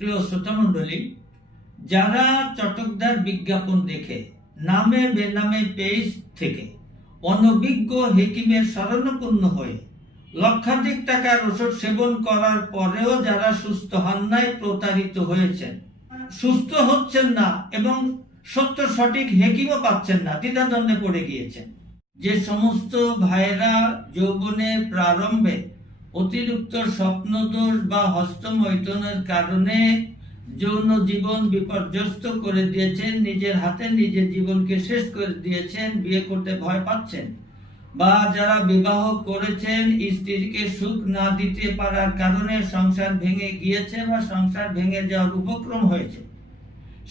প্রিয় শ্রোতা মণ্ডলী, যারা চটকদার বিজ্ঞাপন দেখে নামে বেনামে পেজ থেকে অনভিজ্ঞ হেকিমের শরণাপন্ন হয়ে লক্ষাধিক টাকার ওষুধ সেবন করার পরেও যারা সুস্থ হন নাই, প্রতারিত হয়েছেন, সুস্থ হচ্ছেন না এবং সত্য সঠিক হেকিমও পাচ্ছেন না, দ্বিধাদ্বন্দ্বে পড়ে গিয়েছেন, যে সমস্ত ভাইরা যৌবনের প্রারম্ভে অতিরিক্ত স্বপ্নদোষ বা হস্তমৈথুনের কারণে যৌন জীবন বিপর্যস্ত করে দিয়েছেন, নিজের হাতে নিজের জীবনকে শেষ করে দিয়েছেন, বিয়ে করতে ভয় পাচ্ছেন, বা যারা বিবাহ করেছেন স্ত্রীকে সুখ না দিতে পারার কারণে সংসার ভেঙে গিয়েছে বা সংসার ভেঙে যাওয়ার উপক্রম হয়েছে,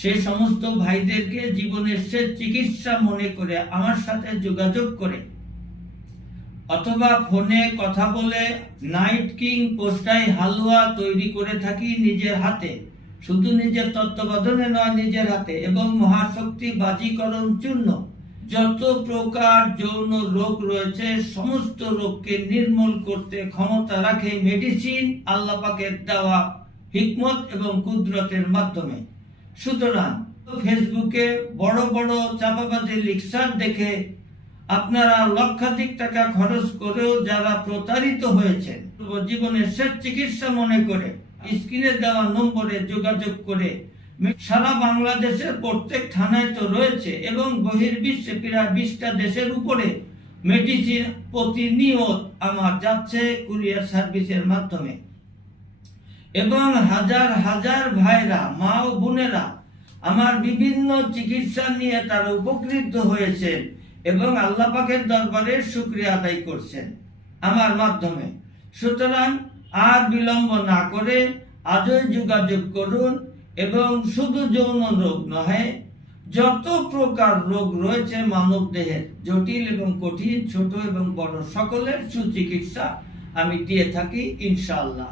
সেই সমস্ত ভাইদেরকে জীবনের শেষ চিকিৎসা মনে করে আমার সাথে যোগাযোগ করে অথবা ফোনে কথা বলে নাইট কিং পোস্টাই হালুয়া তৈরি করে থাকি নিজের হাতে, শুধু নিজের তত্ত্বাবধানে নয়, নিজের হাতে, এবং মহাশক্তি বাজিকরণ চূর্ণ, যত প্রকার যৌন রোগ রয়েছে সমস্ত রোগকে নির্মূল করতে ক্ষমতা রাখে মেডিসিন আল্লাহ পাকের দেওয়া হিকমত এবং কুদরতের মাধ্যমে। সুতরাং ফেসবুকে বড় বড় চাপাবাজি লিকচার দেখে আপনারা লক্ষাধিক টাকা খরচ করেও যারা প্রতারিত হয়েছেন, জীবনের শেষ চিকিৎসা মনে করে স্ক্রিনে দেওয়া নম্বরে যোগাযোগ করে, সারা বাংলাদেশের প্রত্যেক থানায় তো রয়েছে এবং বহির্বিশ্বে প্রায় 20টা দেশের উপরে মেডিসিন প্রতিনিয়ত আমার যাচ্ছে কুরিয়ার সার্ভিসের মাধ্যমে, এবং হাজার হাজার ভাইরা, মা ও বোনেরা আমার বিভিন্ন চিকিৎসা নিয়ে তারা উপকৃত হয়েছেন এবং আল্লাহ পাকের দরবারে শুকরিয়া আদায় করছেন আমার মাধ্যমে। সুতরাং আর বিলম্ব না করে আজই যোগাযোগ করুন এবং শুধু যৌন রোগ নয়, যত প্রকার রোগ রয়েছে মানব দেহের, জটিল এবং কঠিন, ছোট এবং বড়, সকলের সুচিকিৎসা আমি দিয়ে থাকি ইনশাআল্লাহ।